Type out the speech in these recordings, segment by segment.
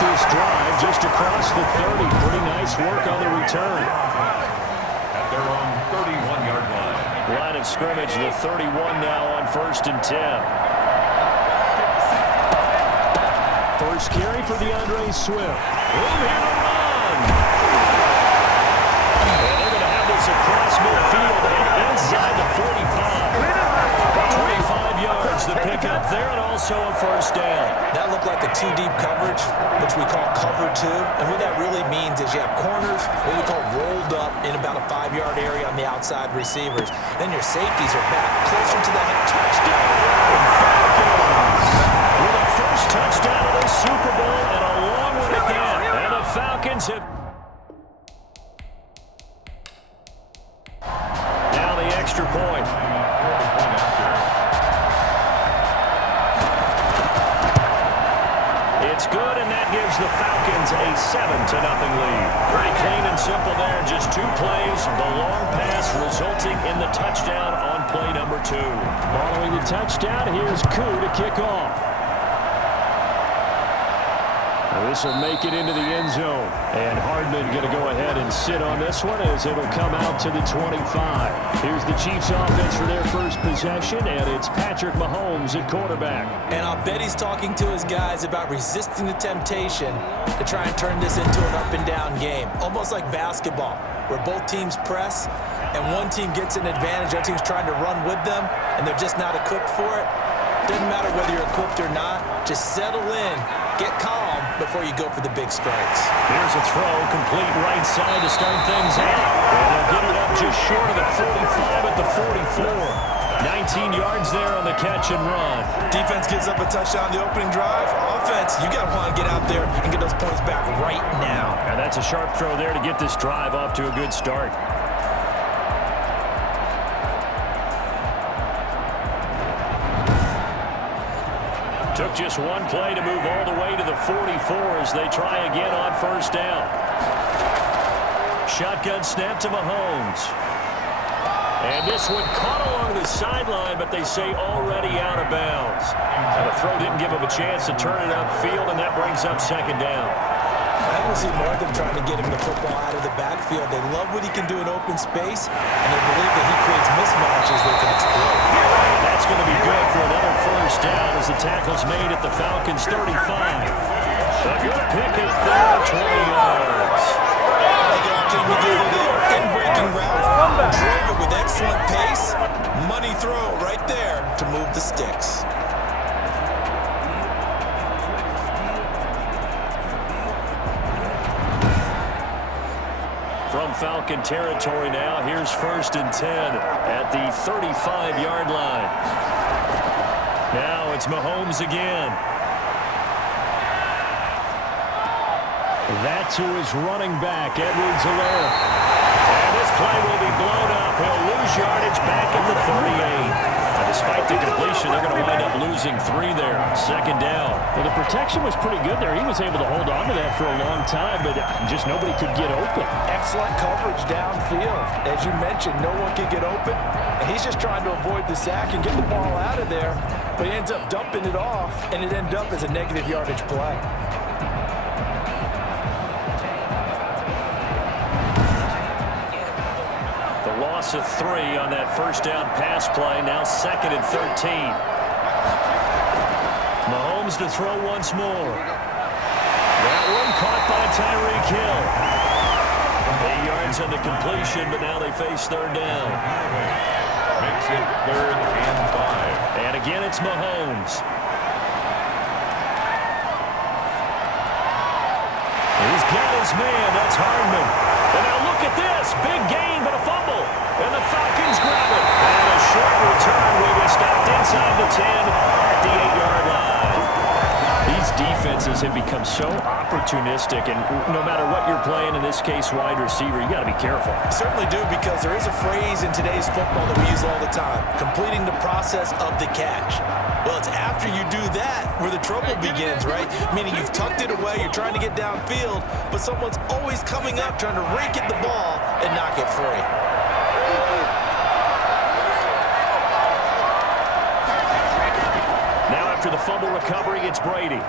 this drive just across the 30. Pretty nice work on the return. At their own 31-yard line. Line of scrimmage, the 31 now on 1st and 10. First carry for DeAndre Swift. Room here to run. And they're going to have this across midfield and inside the 45. 25 yards to pick up there, and also a first down. That looked like a two-deep coverage, which we call cover two. And what that really means is you have corners, what we call rolled up in about a 5-yard area on the outside receivers. Then your safeties are back closer to that touchdown. With a first touchdown of the Super Bowl and a long one at that. And the Falcons have... Now the extra point. It's good, and that gives the Falcons a 7-0 lead. Pretty clean and simple there. Just 2 plays. The long pass resulting in the touchdown on play number 2. Following the touchdown, here's Koo to kick off. This will make it into the end zone. And Hardman going to go ahead and sit on this one as it'll come out to the 25. Here's the Chiefs offense for their first possession, and it's Patrick Mahomes at quarterback. And I'll bet he's talking to his guys about resisting the temptation to try and turn this into an up-and-down game. Almost like basketball, where both teams press, and one team gets an advantage, the other team's trying to run with them, and they're just not equipped for it. Doesn't matter whether you're equipped or not. Just settle in, get calm before you go for the big strikes. Here's a throw, complete right side to start things out. And they'll get it up just short of the 45 at the 44. 19 yards there on the catch and run. Defense gives up a touchdown on the opening drive. Offense, you got to want to get out there and get those points back right now. And that's a sharp throw there to get this drive off to a good start. Took just one play to move all the way to the 44 as they try again on first down. Shotgun snap to Mahomes. And this one caught along the sideline, but they say already out of bounds. And the throw didn't give him a chance to turn it upfield, and that brings up second down. I don't see more of them trying to get him the football out of the backfield. They love what he can do in open space, and they believe that he creates mismatches they can exploit. That's going to be good for another first down as the tackle's made at the Falcons' 35. A good pickup there, 20 yards. They all came together there in breaking route. Drove it with excellent pace. Money throw right there to move the sticks. From Falcon territory now, here's 1st and 10 at the 35-yard line. Now it's Mahomes again. That to his running back, Edwards-Helaire. And this play will be blown up. He'll lose yardage back at the 38. And despite the completion, they're going to wind up losing 3 there. Second down. Well, the protection was pretty good there. He was able to hold on to that for a long time, but just nobody could get open. Excellent coverage downfield. As you mentioned, no one can get open, and he's just trying to avoid the sack and get the ball out of there, but he ends up dumping it off, and it ended up as a negative yardage play. Loss of 3 on that first down pass play. Now 2nd and 13. Mahomes to throw once more. That one caught by Tyreek Hill. 8 yards on the completion, but now they face 3rd down. Makes it 3rd and 5. And again, it's Mahomes. He's got his man. That's Hardman. And now look at this. Big gain, but a fumble. And the Falcons grab it. And a short return will be stopped inside the 10 at the 8-yard line. These defenses have become so opportunistic, and no matter what you're playing, in this case wide receiver, you got to be careful. You certainly do, because there is a phrase in today's football that we use all the time: completing the process of the catch. Well, it's after you do that where the trouble begins, right? Meaning you've tucked it away, you're trying to get downfield, but someone's always coming up trying to rake at the ball and knock it free. Now after the fumble recovery, it's Brady.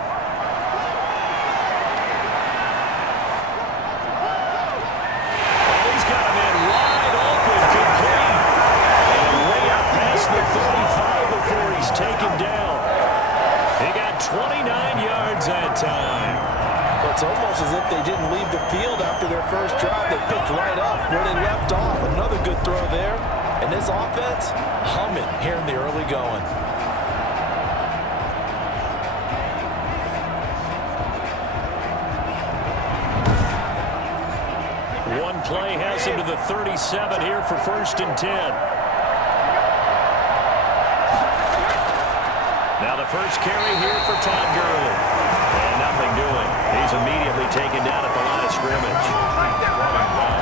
almost as if they didn't leave the field after their first drive. They picked right up where they left off. Another good throw there. And this offense, humming here in the early going. One play has him to the 37 here for 1st and 10. Now the first carry here for Todd Gurley. And nothing doing. He's immediately taken down at the line of scrimmage.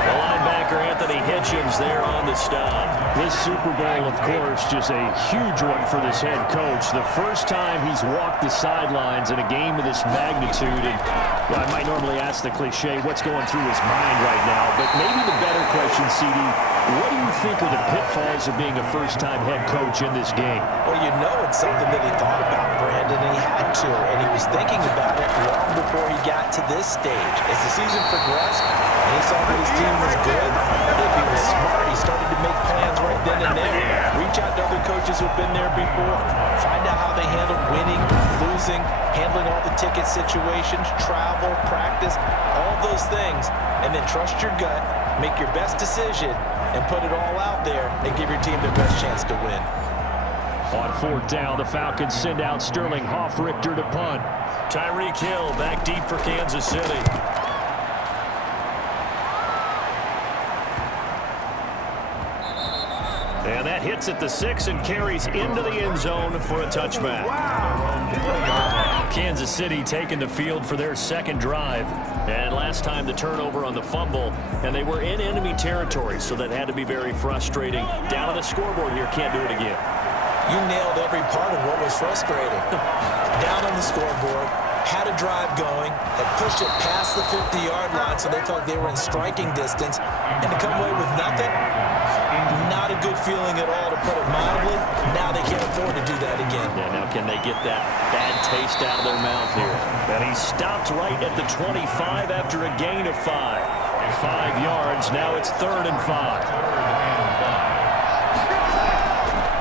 The linebacker, Anthony Hitchens, there on the stop. This Super Bowl, of course, just a huge one for this head coach. The first time he's walked the sidelines in a game of this magnitude. And I might normally ask the cliche, what's going through his mind right now? But maybe the better question, CD, what do you think are the pitfalls of being a first-time head coach in this game? Well, you know it's something that he thought about, Brandon, and he had to. And he was thinking about it long before he got to this stage. As the season progressed and he saw that his team was good, if he was smart, he started to make plans right then and there. Reach out to other coaches who've been there before. Find out how they handle winning, losing, handling all the ticket situations, travel, practice, all those things. And then trust your gut, make your best decision, and put it all out there and give your team their best chance to win. On 4th down, the Falcons send out Sterling Hoffrichter to punt. Tyreek Hill back deep for Kansas City. And that hits at the 6 and carries into the end zone for a touchback. Kansas City taking the field for their second drive. And last time the turnover on the fumble, and they were in enemy territory, so that had to be very frustrating. Down on the scoreboard here, can't do it again. You nailed every part of what was frustrating. Down on the scoreboard, had a drive going, had pushed it past the 50-yard line so they felt they were in striking distance, and to come away with nothing, not a good feeling at all, to put it mildly. Now they can't afford to do that again. Yeah, now can they get that bad taste out of their mouth here? And he stopped right at the 25 after a gain of 5. 5 yards, now it's 3rd and 5.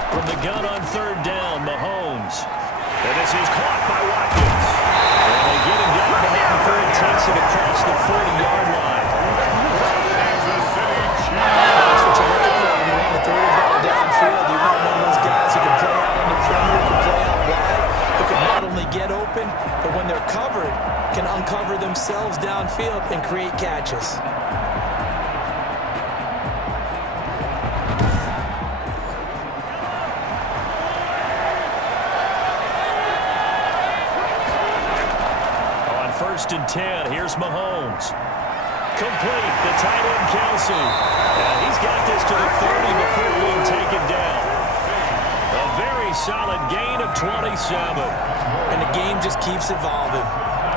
From the gun on 3rd down, Mahomes. And this is caught by Watkins. And they get him down before he takes it across the 40-yard line. That's what you're looking for when you want to throw the ball downfield. You want one of those guys who can play out in the front, who can play out wide, who can not only get open, but when they're covered, can uncover themselves downfield and create catches. First and 10. Here's Mahomes. Complete. The tight end, Kelsey. And he's got this to the 30 before being taken down. A very solid gain of 27. And the game just keeps evolving.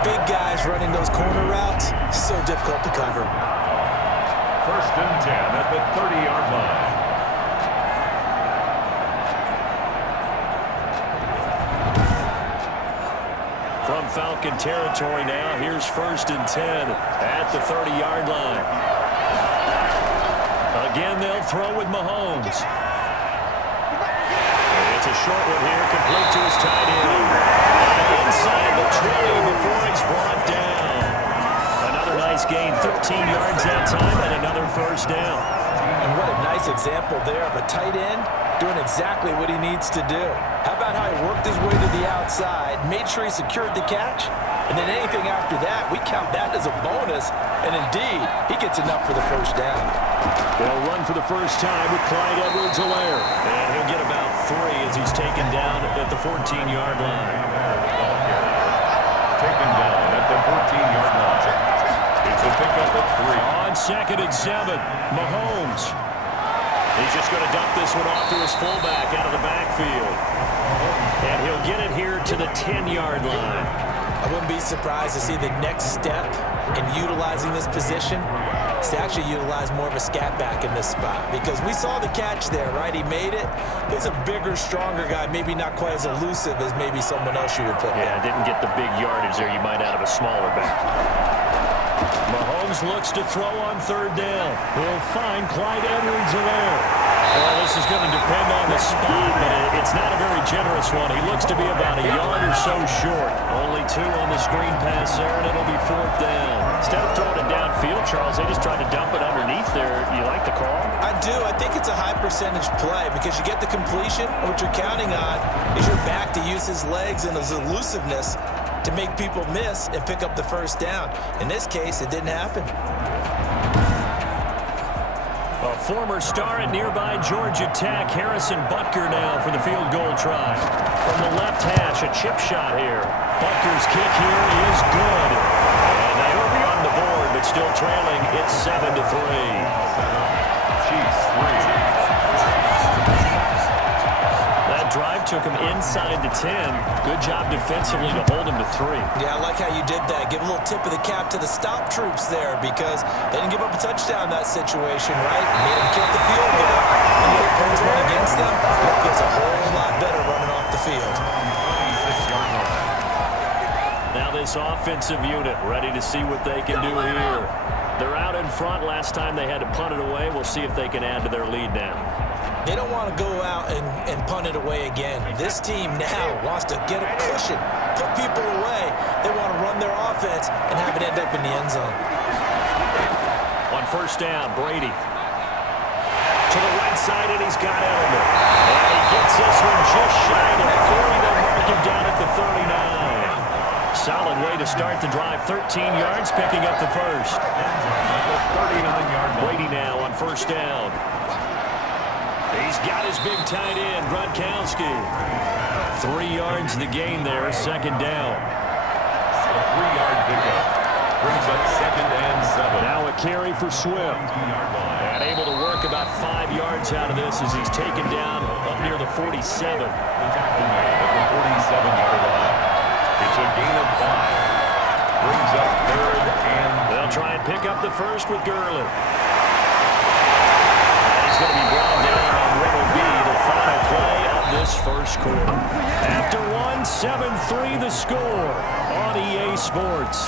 Big guys running those corner routes, so difficult to cover. 1st and 10 at the 30-yard line. From Falcon territory now, here's 1st and 10 at the 30-yard line. Again, they'll throw with Mahomes. It's a short one here, complete to his tight end. Inside the 20 before he's brought down. Another nice gain, 13 yards that time, and another 1st down. And what a nice example there of a tight end doing exactly what he needs to do. How about how he worked his way to the outside, made sure he secured the catch, and then anything after that, we count that as a bonus, and indeed, he gets enough for the 1st down. They'll run for the first time with Clyde Edwards-Helaire. And he'll get about 3 as he's taken down at the 14-yard line. Taken down at the 14-yard line. It's a pickup of 3. On 2nd and 7, Mahomes. He's just going to dump this one off to his fullback out of the backfield. And he'll get it here to the 10-yard line. I wouldn't be surprised to see the next step in utilizing this position is to actually utilize more of a scat back in this spot. Because we saw the catch there, right? He made it. He's a bigger, stronger guy, maybe not quite as elusive as maybe someone else you would put there. Yeah, didn't get the big yardage there you might out of a smaller back. Mahomes looks to throw on 3rd down. He'll find Clyde Edwards-Helaire. Well, this is going to depend on the spot, but it's not a very generous one. He looks to be about a yard or so short. Only 2 on the screen pass there, and it'll be 4th down. because they just tried to dump it underneath there. You like the call? I do. I think it's a high percentage play because you get the completion. What you're counting on is your back to use his legs and his elusiveness to make people miss and pick up the first down. In this case, it didn't happen. A former star at nearby Georgia Tech, Harrison Butker now for the field goal try. From the left hash, a chip shot here. Butker's kick here is good. And they will be on the board, but still trailing. It's 7-3. Chiefs 3. That drive took him inside the 10. Good job defensively to hold him to 3. Yeah, I like how you did that. Give a little tip of the cap to the stop troops there because they didn't give up a touchdown in that situation, right? Made them kick the field goal. And the offense went against them. That feels a whole lot better running off the field. Now this offensive unit ready to see what they can do here. They're out in front. Last time they had to punt it away. We'll see if they can add to their lead now. They don't want to go out and punt it away again. This team now wants to get a cushion, put people away. They want to run their offense and have it end up in the end zone. On first down, Brady. To the right side, and he's got Edelman. And he gets this one just shy of 40. They'll mark him down at the 39. Solid way to start the drive. 13 yards, picking up the first. 39-yard line. Brady now on first down. He's got his big tight end, Gronkowski. 3 yards the gain there, second down. A 3-yard pickup. Brings up 2nd and 7. Now a carry for Swift. And able to work about 5 yards out of this as he's taken down up near the 47. At the 47-yard line. It's a gain of 5. Brings up 3rd and... They'll try and pick up the first with Gurley. He's going to be brought down on what will be the final play of this first quarter. After 7-3 the score on EA Sports.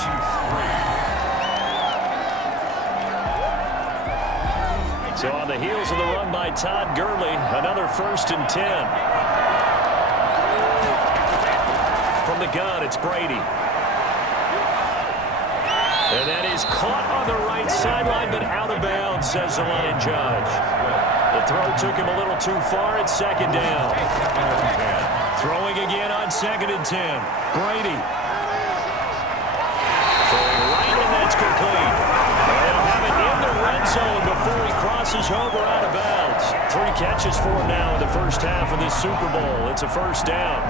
So on the heels of the run by Todd Gurley, another 1st and 10. From the gun, it's Brady. And that is caught on the right sideline, but out of bounds, says the line judge. The throw took him a little too far at 2nd down. Throwing again on 2nd and 10. Brady. Throwing right, and that's complete. They'll have it in the red zone before he crosses over out of bounds. 3 catches for him now in the first half of this Super Bowl. It's a first down.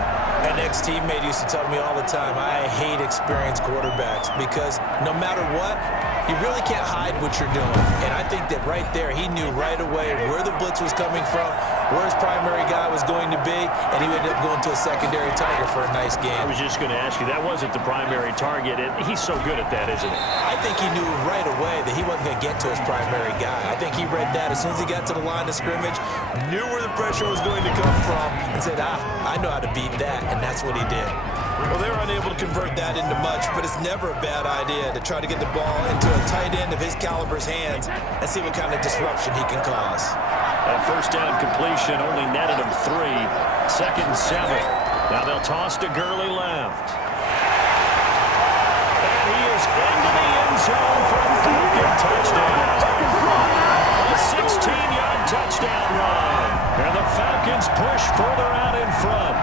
An ex-teammate used to tell me all the time, I hate experienced quarterbacks because no matter what, you really can't hide what you're doing. And I think that right there, he knew right away where the blitz was coming from, where his primary guy was going to be, and he ended up going to a secondary target for a nice game. I was just going to ask you, that wasn't the primary target, and he's so good at that, isn't he? I think he knew right away that he wasn't going to get to his primary guy. I think he read that as soon as he got to the line of scrimmage, knew where the pressure was going to come from, and said, I know how to beat that, and that's what he did. Well, they were unable to convert that into much, but it's never a bad idea to try to get the ball into a tight end of his caliber's hands and see what kind of disruption he can cause. That first down completion only netted him 3. 2nd and 7. Now they'll toss to Gurley left. And he is into the end zone for a Falcon touchdown. A 16-yard touchdown run. And the Falcons push further out in front.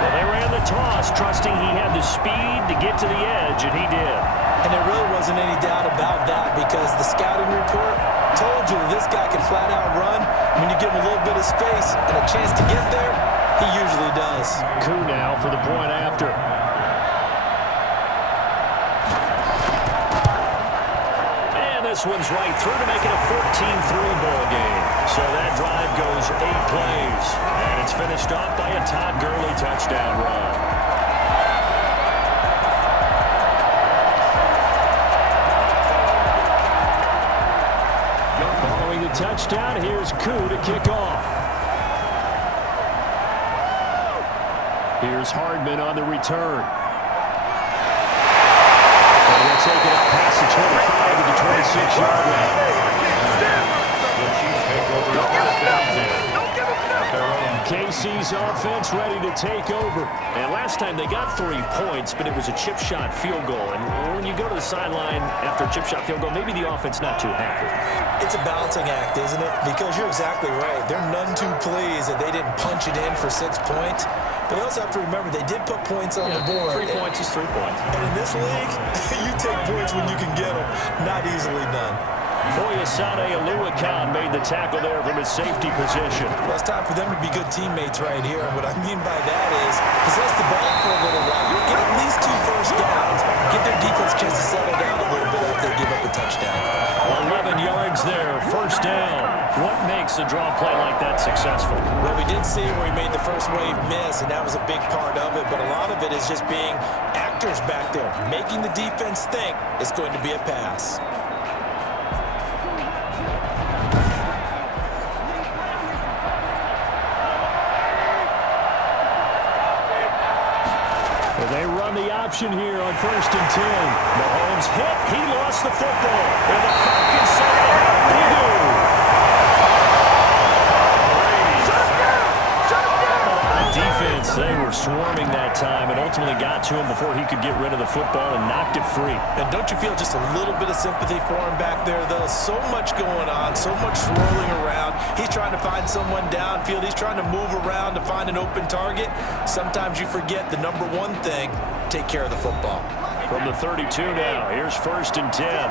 Well, they ran the toss, trusting he had the speed to get to the edge, and he did. And there really wasn't any doubt about that because the scouting report told you that this guy can flat out run. When you give him a little bit of space and a chance to get there, he usually does. Coup now for the point after. And this one's right through to make it a 14-3 ball game. So that drive goes 8 plays. And it's finished off by a Todd Gurley touchdown run. Following the touchdown, here's Koo to kick off. Here's Hardman on the return. And they'll take it up past the 25 to the 26-yard line. KC's offense defense ready to take over. And last time they got 3 points, but it was a chip shot field goal. And when you go to the sideline after a chip shot field goal, maybe the offense not too happy. It's a balancing act, isn't it? Because you're exactly right. They're none too pleased that they didn't punch it in for 6 points. But you also have to remember they did put points on the board. 3 points is 3 points. And in this league, you take points when you can get them. Not easily done. Foyesade Aluakan made the tackle there from his safety position. Well, it's time for them to be good teammates right here. And what I mean by that is possess the ball for a little while. Get at least 2 first downs. Give their defense a chance to settle down a little bit after they give up a touchdown. 11 yards there, first down. What makes a draw play like that successful? Well, we did see where he made the first wave miss, and that was a big part of it. But a lot of it is just being actors back there, making the defense think it's going to be a pass. They run the option here on 1st and 10. Mahomes hit. He lost the football. And the Falcons say, what do you do? Defense, they were swarming that time and ultimately got to him before he could get rid of the football and knocked it free. And don't you feel just a little bit of sympathy for him back there, though? So much going on, so much swirling around. He's trying to find someone downfield. He's trying to move around to find an open target. Sometimes you forget the number one thing, take care of the football. From the 32 now, here's 1st and 10.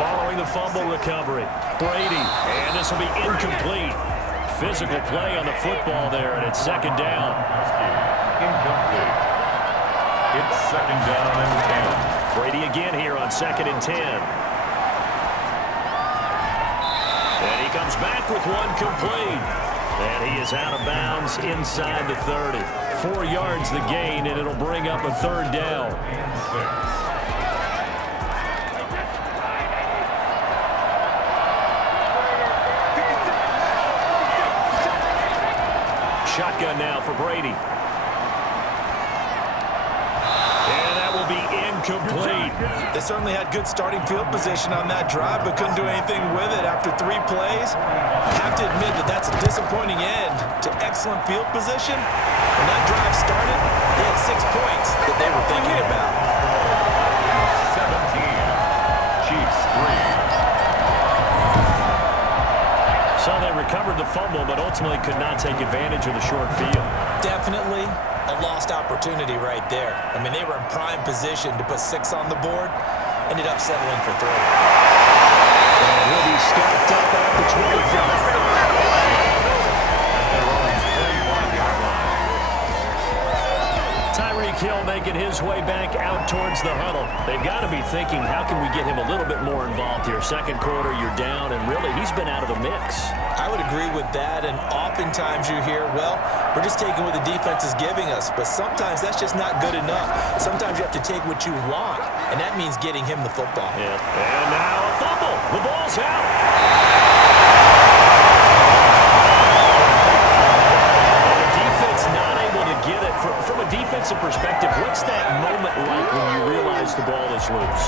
Following the fumble recovery, Brady, and this will be incomplete. Physical play on the football there, and it's 2nd down. Incomplete. It's 2nd down and 10. Brady again here on 2nd and 10. And he comes back with one complete. And he is out of bounds inside the 30. 4 yards the gain, and it'll bring up a 3rd down. Shotgun now for Brady. And that will be incomplete. They certainly had good starting field position on that drive, but couldn't do anything with it after 3 plays. I have to admit that that's a disappointing end to excellent field position. When that drive started, they had 6 points that they were thinking about. 17. Chiefs 3. So they recovered the fumble, but ultimately could not take advantage of the short field. Definitely a lost opportunity right there. I mean, they were in prime position to put 6 on the board, ended up settling for 3. And he'll be stopped up at the 25. Tyreek Hill making his way back out towards the huddle. They've got to be thinking, how can we get him a little bit more involved here? 2nd quarter, you're down, and really, he's been out of the mix. I would agree with that, and oftentimes you hear, well, we're just taking what the defense is giving us, but sometimes that's just not good enough. Sometimes you have to take what you want, and that means getting him the football. Yeah. And now a fumble. The ball's out. And the defense not able to get it. From a defensive perspective, what's that moment like when you realize the ball is loose?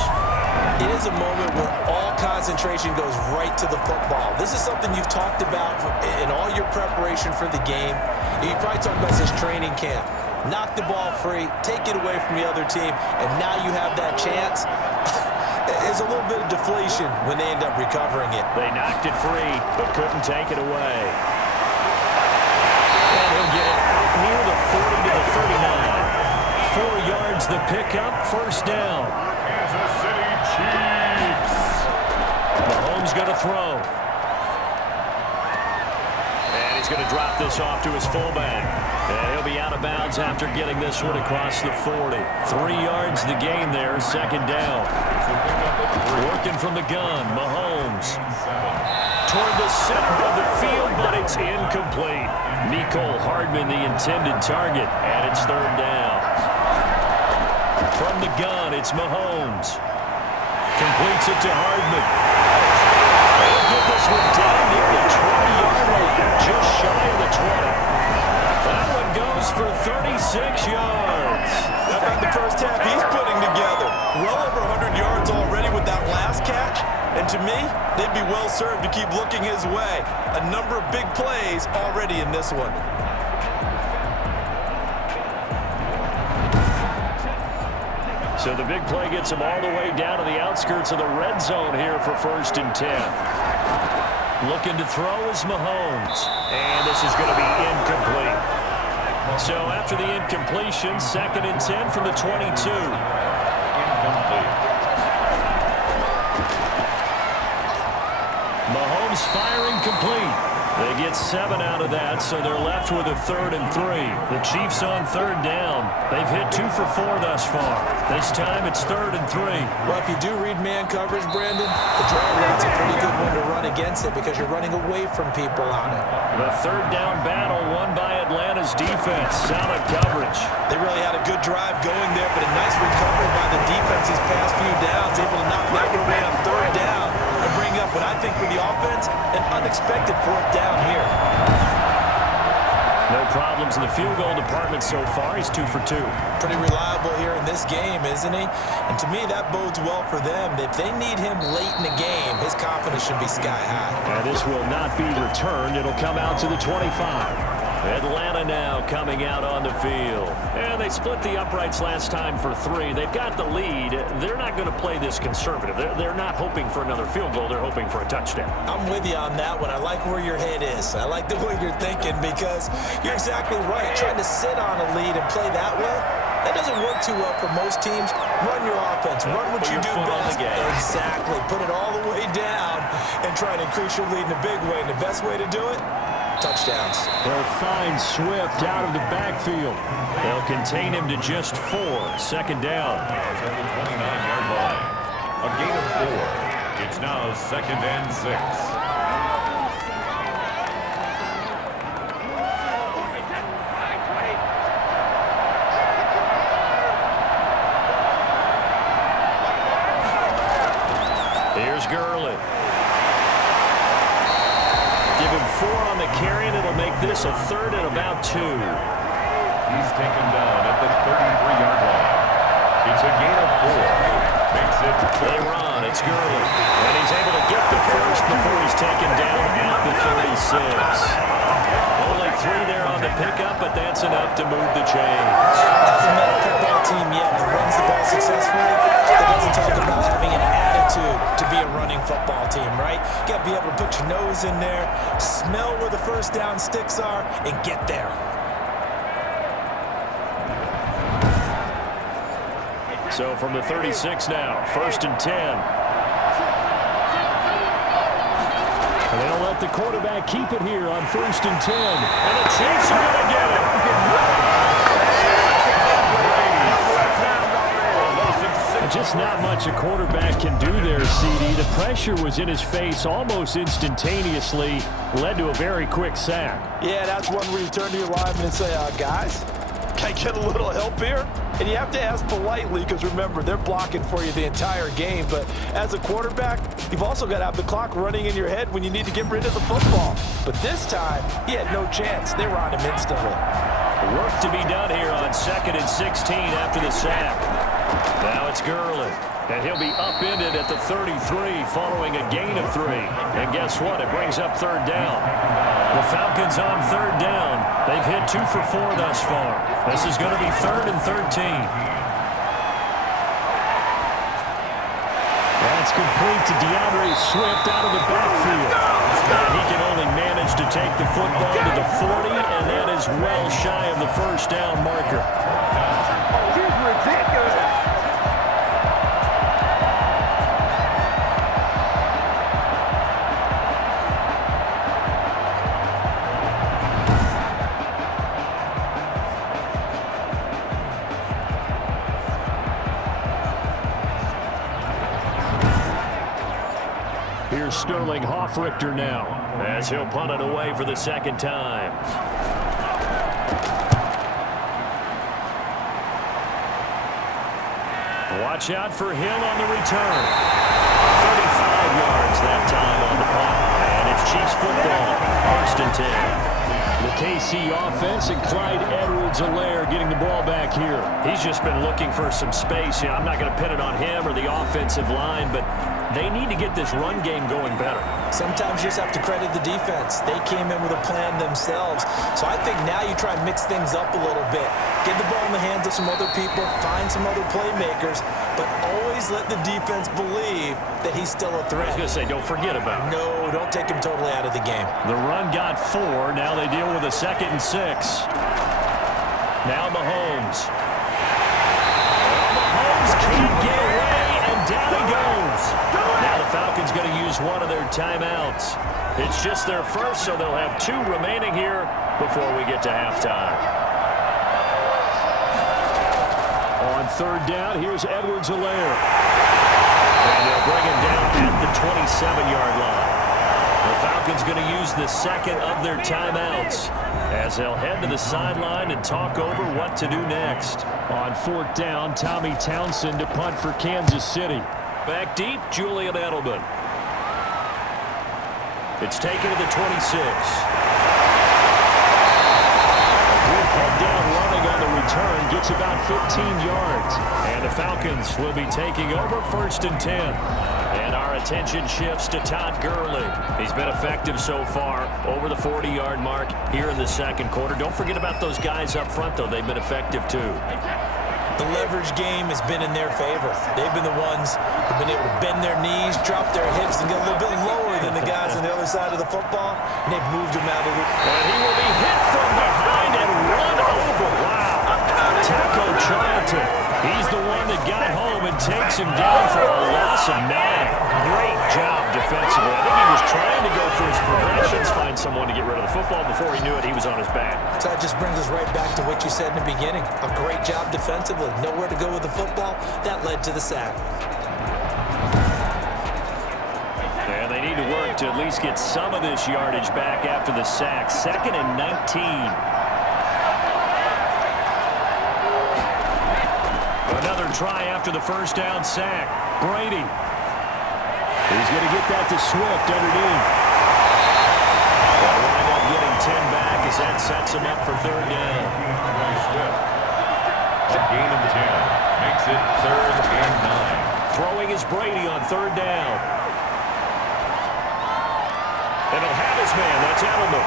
It is a moment where all concentration goes right to the football. This is something you've talked about in all your preparation for the game. You probably talked about this training camp. Knock the ball free, take it away from the other team, and now you have that chance. There's a little bit of deflation when they end up recovering it. They knocked it free, but couldn't take it away. And he'll get it out near the 40 to the 39. 4 yards the pickup, 1st down. Kansas City Chiefs. Mahomes going to throw. And he's going to drop this off to his fullback. And he'll be out of bounds after getting this one across the 40. 3 yards the gain there, 2nd down. Working from the gun, Mahomes. Toward the center of the field, but it's incomplete. Nicole Hardman, the intended target, and it's 3rd down. From the gun, it's Mahomes. Completes it to Hardman. They'll get this one down near the 20-yard line, just shy of the 20. That one goes for 36 yards. How about the first half he's putting together? Well over 100 yards already with that last catch. And To me, they'd be well served to keep looking his way. A number of big plays already in this one. So the big play gets him all the way down to the outskirts of the red zone here for 1st and 10. Looking to throw is Mahomes. And this is going to be incomplete. So after the incompletion, 2nd and 10 from the 22. Incomplete. Mahomes firing complete. They get 7 out of that, so they're left with a 3rd and 3. The Chiefs on 3rd down. They've hit 2 for 4 thus far. This time it's 3rd and 3. Well, if you do read man coverage, Brandon, the drag route's a pretty good one to run against it because you're running away from people on it. The 3rd down battle won by Atlanta's defense. Solid coverage. They really had a good drive going there, but a nice recovery by the defense these past few downs, able to knock that away on 3rd down and bring up what I think for the offense, an unexpected 4th down here. No problems in the field goal department so far. He's 2 for 2. Pretty reliable here in this game, isn't he? And to me, that bodes well for them. If they need him late in the game, his confidence should be sky high. And this will not be returned. It'll come out to the 25. Atlanta now coming out on the field. And they split the uprights last time for 3. They've got the lead. They're not going to play this conservative. They're not hoping for another field goal. They're hoping for a touchdown. I'm with you on that one. I like where your head is. I like the way you're thinking because you're exactly right. Trying to sit on a lead and play that way, that doesn't work too well for most teams. Run your offense. Run what you do best. Exactly. Put it all the way down and try to increase your lead in a big way. And the best way to do it? Touchdowns. They'll find Swift out of the backfield. They'll contain him to just 4. 2nd down. At the 29-yard line. A gain of 4. It's now 2nd and 6. Here's Gurley. Give him 4 on the carry, and it'll make this a 3rd and about 2. He's taken down at the 33-yard line. It's a gain of 4. Makes it. They run. It's Gurley. And he's able to get the first before he's taken down at the 36. Only 3 there on the pickup, but that's enough to move the chains. Hasn't met a football team yet that runs the ball successfully that doesn't talk about having an attitude to be a running football team, right? You got to be able to put your nose in there, smell where the 1st down sticks are, and get there. So from the 36 now, 1st and 10. And they'll let the quarterback keep it here on 1st and 10. And the Chiefs are going to get it. Just not much a quarterback can do there, CD. The pressure was in his face almost instantaneously, led to a very quick sack. Yeah, that's one where you turn to your lineman and say, guys, can I get a little help here? And you have to ask politely because, remember, they're blocking for you the entire game. But as a quarterback, you've also got to have the clock running in your head when you need to get rid of the football. But this time, he had no chance. They were on him instantly. Work to be done here on 2nd and 16 after the sack. Now it's Gurley. And he'll be upended at the 33 following a gain of 3. And guess what? It brings up 3rd down. The Falcons on 3rd down. They've hit 2 for 4 thus far. This is going to be 3rd and 13. That's complete to DeAndre Swift out of the backfield. And he can only manage to take the football to the 40, and that is well shy of the 1st down marker. He's ridiculous. Here's Sterling Hoffrichter now, as he'll punt it away for the 2nd time. Watch out for Hill on the return. 35 yards that time on the punt. And it's Chiefs football, 1st and 10. The KC offense and Clyde Edwards-Helaire getting the ball back here. He's just been looking for some space. I'm not going to pin it on him or the offensive line, but they need to get this run game going better. Sometimes you just have to credit the defense. They came in with a plan themselves. So I think now you try and mix things up a little bit. Get the ball in the hands of some other people, find some other playmakers, but always let the defense believe that he's still a threat. I was going to say, don't forget about it. No, don't take him totally out of the game. The run got 4. Now they deal with a 2nd and 6. Now Mahomes. Mahomes can't get away, and down he goes. Now the Falcons going to use one of their timeouts. It's just their first, so they'll have 2 remaining here before we get to halftime. On 3rd down, here's Edwards-Helaire. And they'll bring him down at the 27-yard line. The Falcons going to use the 2nd of their timeouts as they'll head to the sideline and talk over what to do next. On 4th down, Tommy Townsend to punt for Kansas City. Back deep, Julian Edelman. It's taken to the 26. Good head down running on the return. Gets about 15 yards. And the Falcons will be taking over 1st and 10. And our attention shifts to Todd Gurley. He's been effective so far over the 40-yard mark here in the 2nd quarter. Don't forget about those guys up front, though. They've been effective, too. The leverage game has been in their favor. They've been the ones who've been able to bend their knees, drop their hips, and get a little bit lower than the guys on the other side of the football, and they've moved him out of it. And he will be hit from behind and run over. Wow. Taco Charlton. He's the one that got home and takes him down for a loss of 9. Great job defensively. I think he was trying to go through his progressions, find someone to get rid of the football. Before he knew it, he was on his back. So that just brings us right back to what you said in the beginning. A great job defensively. Nowhere to go with the football. That led to the sack. And they need to work to at least get some of this yardage back after the sack. 2nd and 19. Another try after the 1st down sack. Brady. He's going to get that to Swift underneath. They'll wind up getting 10 back as that sets him up for 3rd down. A gain of 10 makes it 3rd and 9. Throwing is Brady on 3rd down. And he'll have his man. That's Edelman.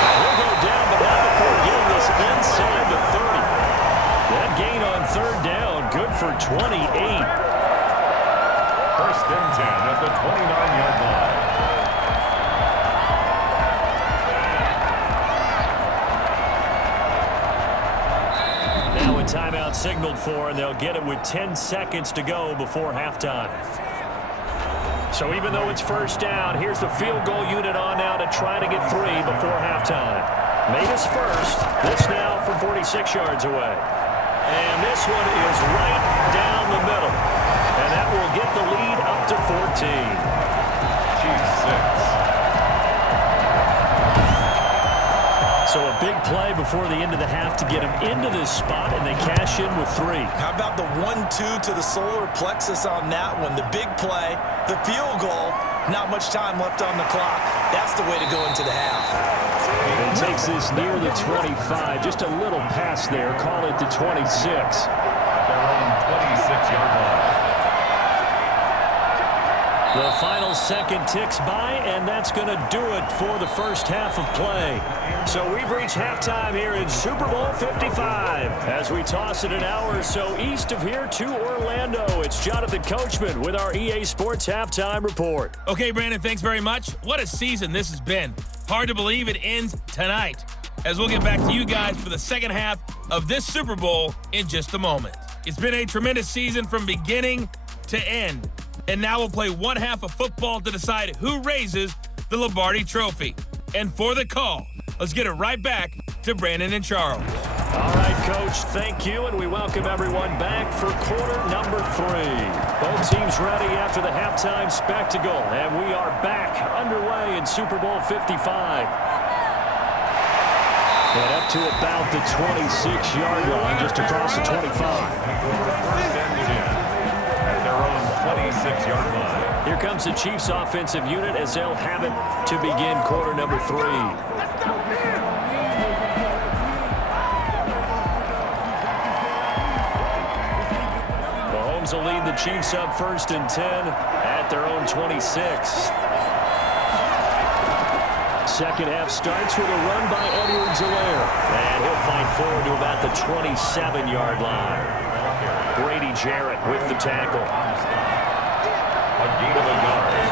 Now he'll go down, but not before getting this inside the 30. That gain on 3rd down, good for 28. 1st and 10 at the 29-yard line. Now a timeout signaled for, and they'll get it with 10 seconds to go before halftime. So even though it's 1st down, here's the field goal unit on now to try to get 3 before halftime. Made his first. This now from 46 yards away. And this one is right down the middle. And that will get the lead up to 14. So a big play before the end of the half to get him into this spot, and they cash in with 3. How about the 1-2 to the solar plexus on that one? The big play, the field goal, not much time left on the clock. That's the way to go into the half. He takes this near the 25. Just a little pass there. Call it the 26. Their own 26-yard line. The final second ticks by, and that's going to do it for the first half of play. So we've reached halftime here in Super Bowl 55. As we toss it an hour or so east of here to Orlando, it's Jonathan Coachman with our EA Sports Halftime Report. Okay, Brandon, thanks very much. What a season this has been. Hard to believe it ends tonight, as we'll get back to you guys for the second half of this Super Bowl in just a moment. It's been a tremendous season from beginning to end. And now we'll play one half of football to decide who raises the Lombardi Trophy. And for the call, let's get it right back to Brandon and Charles. All right, Coach, thank you, and we welcome everyone back for quarter number 3. Both teams ready after the halftime spectacle, and we are back underway in Super Bowl 55. And up to about the 26-yard line, just across the 25. First and 10 at their own 26-yard line. Here comes the Chiefs offensive unit as they'll have it to begin quarter number 3. Mahomes will lead the Chiefs up 1st and 10 at their own 26. Second half starts with a run by Edwards-Helaire. And he'll fight forward to about the 27-yard line. Brady Jarrett with the tackle. A gain of a yard.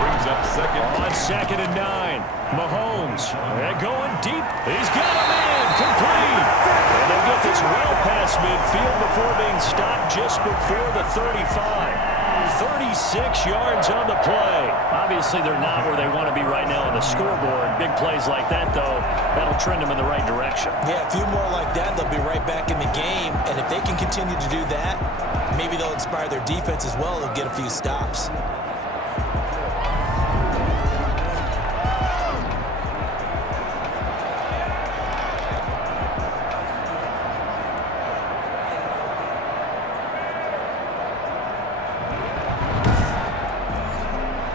Brings up second. On 2nd and 9. Mahomes. And going deep. He's got a man. Complete. And they'll get this well past midfield before being stopped just before the 35. 36 yards on the play. Obviously, they're not where they want to be right now on the scoreboard. Big plays like that, though, that'll trend them in the right direction. Yeah, a few more like that, they'll be right back in the game. And if they can continue to do that, maybe they'll inspire their defense as well. They'll get a few stops.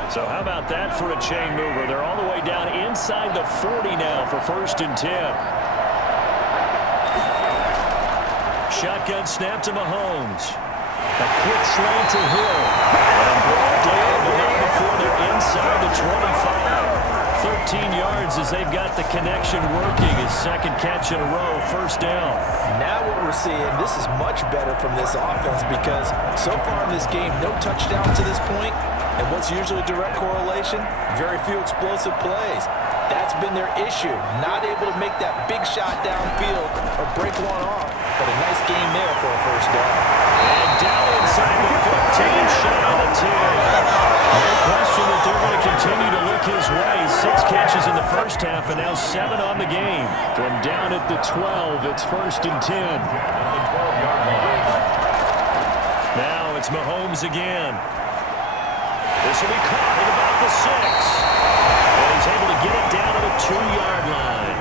So how about that for a chain mover? They're all the way down inside the 40 now for 1st and 10. Shotgun snap to Mahomes. A quick slant to Hill. And brought down but not before they're inside the 25. 13 yards as they've got the connection working. His second catch in a row, 1st down. Now what we're seeing, this is much better from this offense because so far in this game, no touchdown to this point. And what's usually a direct correlation? Very few explosive plays. That's been their issue. Not able to make that big shot downfield or break one off. But a nice game there for a 1st down. And down inside the 15, shy of the 10. No question that they're going to continue to look his way. 6 catches in the 1st half and now 7 on the game. From down at the 12, it's 1st and 10. Now it's Mahomes again. This will be caught at about the 6. And he's able to get it down to the 2-yard line.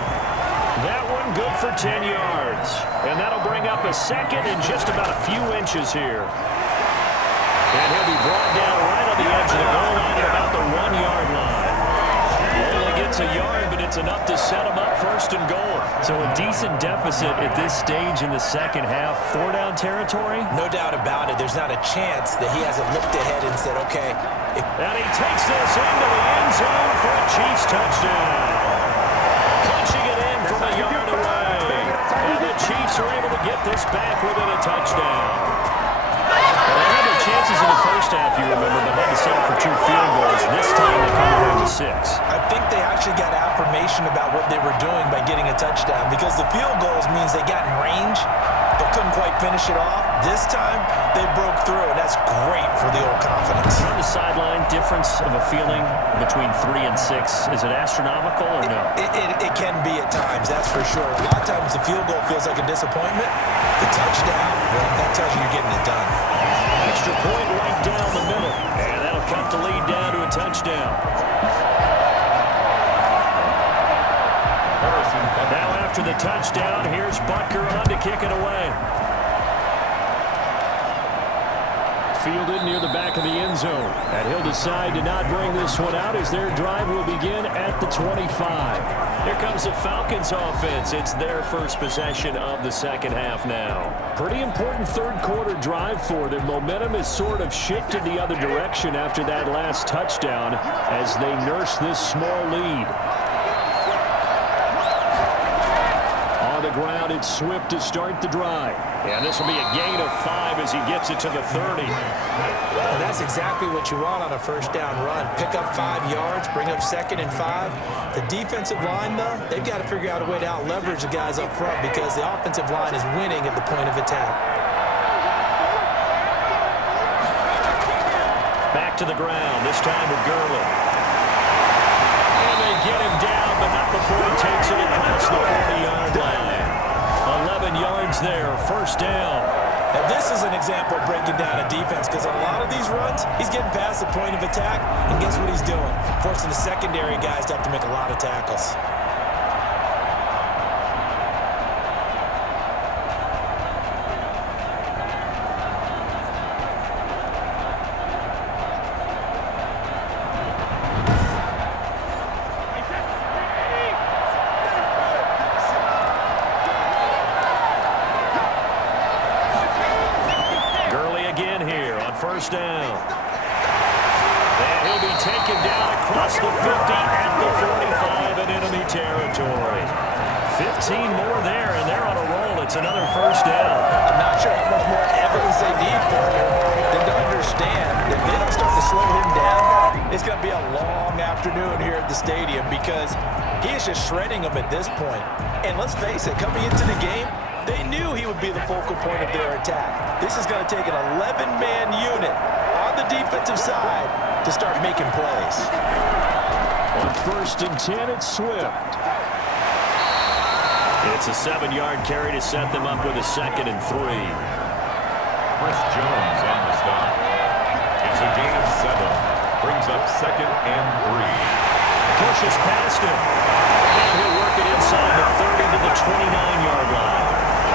That one good for 10 yards. And that'll bring up a 2nd and just about a few inches here. And he'll be brought down right on the edge of the goal line at about the 1-yard line. Only gets a yard, but it's enough to set him up 1st and goal. So a decent deficit at this stage in the 2nd half. 4-down territory? No doubt about it. There's not a chance that he hasn't looked ahead and said, okay. And he takes this into the end zone for a Chiefs touchdown. Punching it in from a yard away. And the Chiefs are able to get this back within a touchdown. Well, they had their chances in the 1st half, you remember, but had to settle for 2 field goals. This time they come away with 6. I think they actually got affirmation about what they were doing by getting a touchdown because the field goals means they got in range but couldn't quite finish it off. This time, they broke through, and that's great for the old confidence. On the sideline, difference of a feeling between 3 and 6. Is it astronomical or no? It can be at times, that's for sure. A lot of times the field goal feels like a disappointment. The touchdown, well, that tells you you're getting it done. Extra point right down the middle. And that'll cut the lead down to a touchdown. Now after the touchdown, here's Butker on to kick it away. Fielded near the back of the end zone. And he'll decide to not bring this one out as their drive will begin at the 25. Here comes the Falcons offense. It's their first possession of the 2nd half now. Pretty important 3rd quarter drive for them. Momentum has sort of shifted the other direction after that last touchdown as they nurse this small lead. On the ground, it's Swift to start the drive. And this will be a gain of 5 as he gets it to the 30. And that's exactly what you want on a 1st down run. Pick up 5 yards, bring up 2nd and 5. The defensive line, though, they've got to figure out a way to out-leverage the guys up front because the offensive line is winning at the point of attack. Back to the ground, this time with Gurley. And they get him down, but not before he takes it across the 40-yard line. 11 yards there, 1st down. And this is an example of breaking down a defense because on a lot of these runs, he's getting past the point of attack, and guess what he's doing? Forcing the secondary guys to have to make a lot of tackles. Gurley again here. first down. And he'll be taken down across the 50 at the 45 in enemy territory. 15 more there, and they're on a roll. It's another first down. I'm not sure how much more evidence they need than to understand if they don't start to slow him down, it's going to be a long afternoon here at the stadium because he is just shredding them at this point. And let's face it, coming into the game, they knew he would be the focal point of their attack. This is going to take an 11-man unit on the defensive side to start making plays. On first and 10, it's Swift. It's a 7-yard carry to set them up with a 2nd and 3. Chris Jones on the stop. It's a gain of 7. Brings up 2nd and 3. Pushes past him. And he'll work it inside the 30 to the 29-yard line.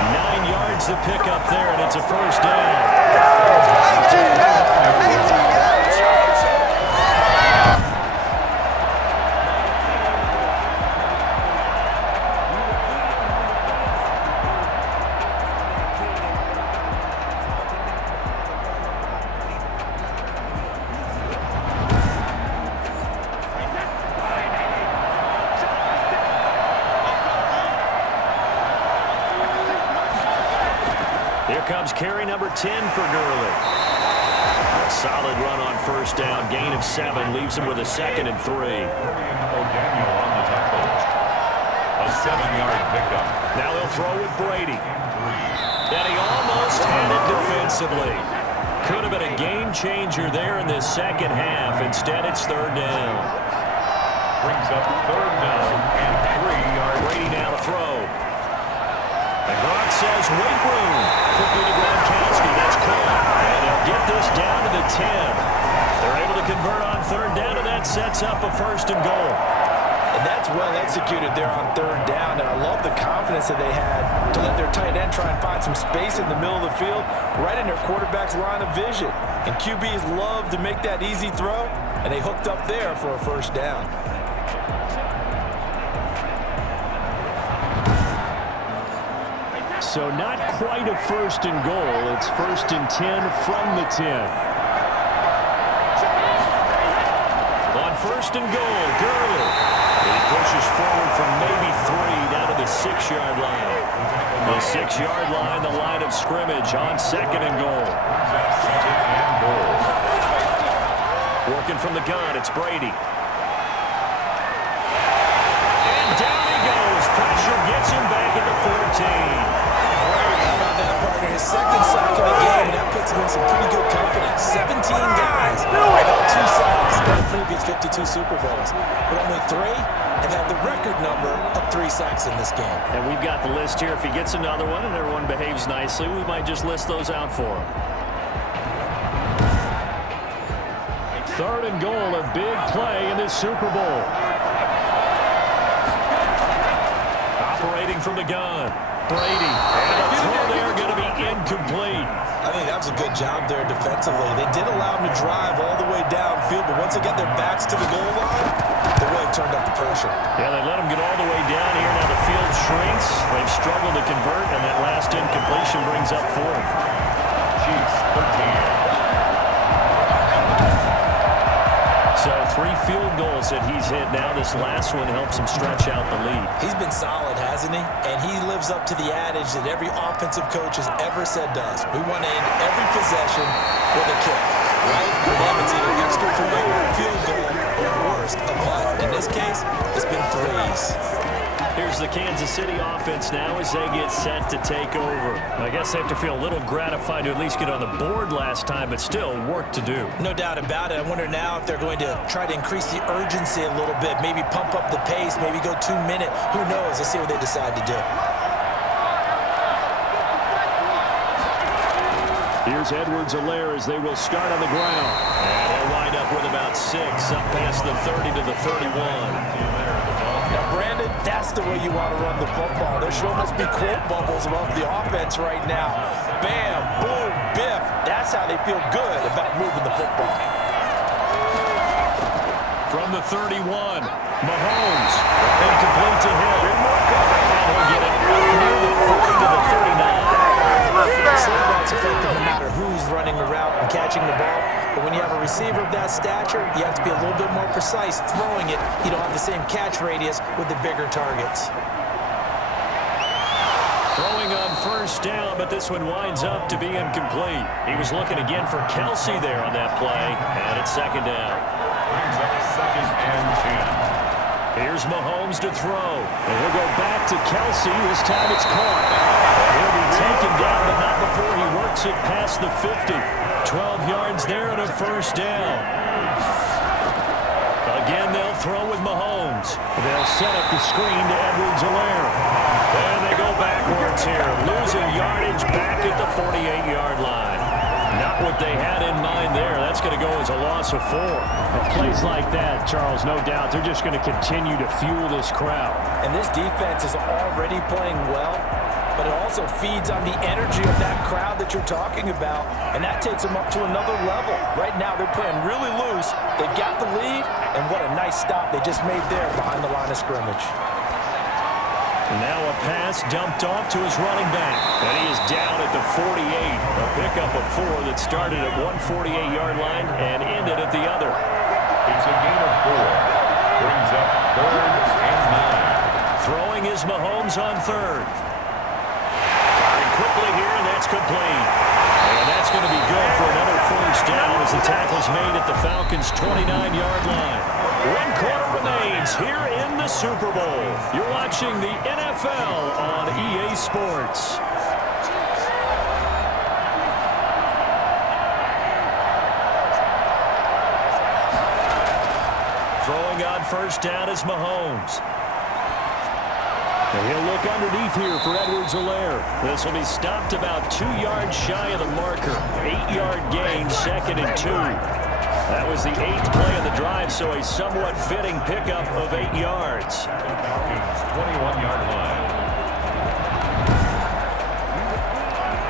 9 yards to pick up there, and it's a first down. Comes carry number 10 for Gurley. A solid run on first down. Gain of 7 leaves him with a 2nd and 3. O'Daniel on the tackle. A 7-yard pickup. Now they'll throw with Brady. And he almost had it defensively. Could have been a game changer there in this second half. Instead, it's 3rd down. Brings up 3rd down and 3 yards. Brady now to throw. And Gronk says, wait room. Quickly to Gronkowski. That's caught. And they'll get this down to the 10. They're able to convert on 3rd down, and that sets up a 1st and goal. And that's well executed there on 3rd down. And I love the confidence that they had to let their tight end try and find some space in the middle of the field, right in their quarterback's line of vision. And QBs love to make that easy throw, and they hooked up there for a 1st down. So not quite a 1st and goal. It's 1st and 10 from the 10. On 1st and goal, Gurley. He pushes forward from maybe 3 down to the 6-yard line. The 6-yard line, the line of scrimmage on 2nd and goal. Working from the gun, it's Brady. And down he goes. Pressure gets him back at the 14. His 2nd sack of the game, and that puts him in some pretty good company. 17 guys have had 2 sacks in the previous 52 Super Bowls, but only 3 have had the record number of 3 sacks in this game. And we've got the list here. If he gets another one and everyone behaves nicely, we might just list those out for him. 3rd and goal, a big play in this Super Bowl. Operating from the gun, Brady. And the throw there going to be incomplete. I think that was a good job there defensively. They did allow him to drive all the way downfield, but once they got their backs to the goal line, they really turned up the pressure. Yeah, they let him get all the way down here. Now the field shrinks. They've struggled to convert, and that last incompletion brings up 4th. Chiefs 13. So 3 field goals that he's hit now. This last one helps him stretch out the lead. He's been solid, hasn't he? And he lives up to the adage that every offensive coach has ever said to us. We want to end every possession with a kick, right? For them, it's either extra point, field goal, or worst, a punt. In this case, it's been 3s. Here's the Kansas City offense now as they get set to take over. I guess they have to feel a little gratified to at least get on the board last time, but still work to do. No doubt about it. I wonder now if they're going to try to increase the urgency a little bit, maybe pump up the pace, maybe go 2-minute. Who knows? Let's see what they decide to do. Here's Edwards-Helaire as they will start on the ground. And they'll wind up with about 6 up past the 30 to the 31. Now, Brandon, that's the way you want to run the football. There sure must be quote bubbles above the offense right now. Bam, boom, biff. That's how they feel good about moving the football. From the 31, Mahomes, incomplete to him. And he'll get it near the 40 to the 39. Slant route's effective no matter who's running the route and catching the ball. But when you have a receiver of that stature, you have to be a little bit more precise throwing it. You don't have the same catch radius with the bigger targets. Throwing on first down, but this one winds up to be incomplete. He was looking again for Kelsey there on that play, and it's second down. Brings up second and 10. Here's Mahomes to throw, and he'll go back to Kelsey. This time it's caught. He'll be taken down, but not before he works it past the 50. 12 yards there and a first down. Again, they'll throw with Mahomes. They'll set up the screen to Edwards-Helaire. And they go backwards here, losing yardage back at the 48-yard line. Not what they had in mind there. That's going to go as a loss of 4. And plays like that, Charles, no doubt, they're just going to continue to fuel this crowd. And this defense is already playing well, but it also feeds on the energy of that crowd that you're talking about, and that takes them up to another level. Right now, they're playing really loose. They've got the lead, and what a nice stop they just made there behind the line of scrimmage. Now a pass dumped off to his running back. And he is down at the 48. A pickup of 4 that started at one 48-yard line and ended at the other. It's a gain of 4. Brings up third and 9. Throwing is Mahomes on third. Firing quickly here, and that's complete. And that's going to be good for another first down as the tackle's made at the Falcons' 29-yard line. 1 quarter remains here in the Super Bowl. You're watching the NFL on EA Sports. Throwing on first down is Mahomes. And he'll look underneath here for Edwards-Helaire. This will be stopped about 2 yards shy of the marker. 8-yard gain, second and 2. That was the 8th play of the drive, so a somewhat fitting pickup of 8 yards. Falcons 21-yard line.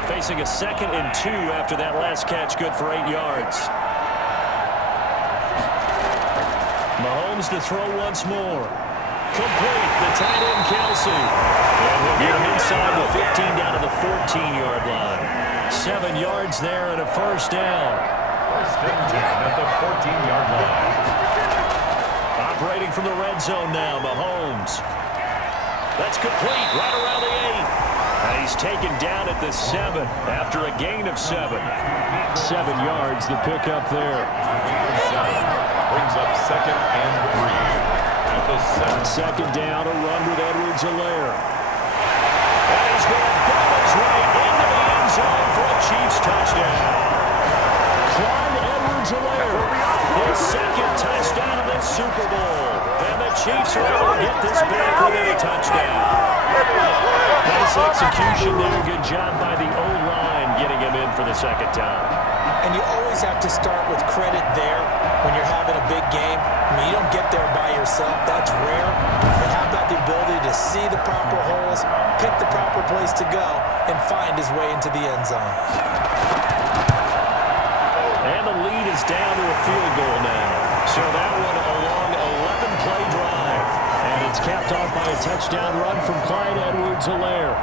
Facing a second and 2 after that last catch, good for 8 yards. Mahomes to throw once more. Complete, the tight end Kelsey. And he'll get him inside the 15 down to the 14-yard line. 7 yards there and a first down. First and 10 at the 14-yard line. Operating from the red zone now, Mahomes. That's complete, right around the 8. And he's taken down at the 7 after a gain of 7. 7 yards, the pickup there. Brings up second and 3. At the 7. Second down, a run with Edwards-Helaire. And he's going to bomb his way into the end zone for a Chiefs touchdown. Edwards-Helaire, his second touchdown of this Super Bowl. And the Chiefs are able to get this back within a touchdown. Nice execution there. Good job by the O-line getting him in for the second time. And you always have to start with credit there when you're having a big game. I mean, you don't get there by yourself. That's rare. But how about the ability to see the proper holes, pick the proper place to go, and find his way into the end zone? And the lead is down to a field goal now. So that one a long 11-play drive. And it's capped off by a touchdown run from Clyde Edwards-Helaire.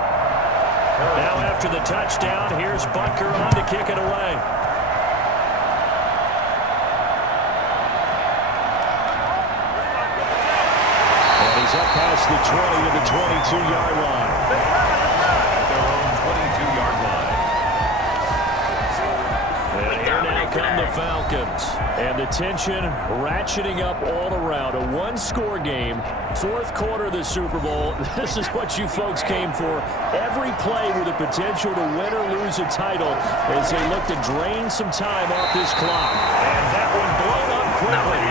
Now after the touchdown, here's Bunker on to kick it away. And he's up past the 20 to the 22-yard line. At their own 22-yard line. And here now come the Falcons. And the tension ratcheting up all around. A one-score game. Fourth quarter of the Super Bowl. This is what you folks came for. Every play with the potential to win or lose a title as they look to drain some time off this clock. And that one blown up quickly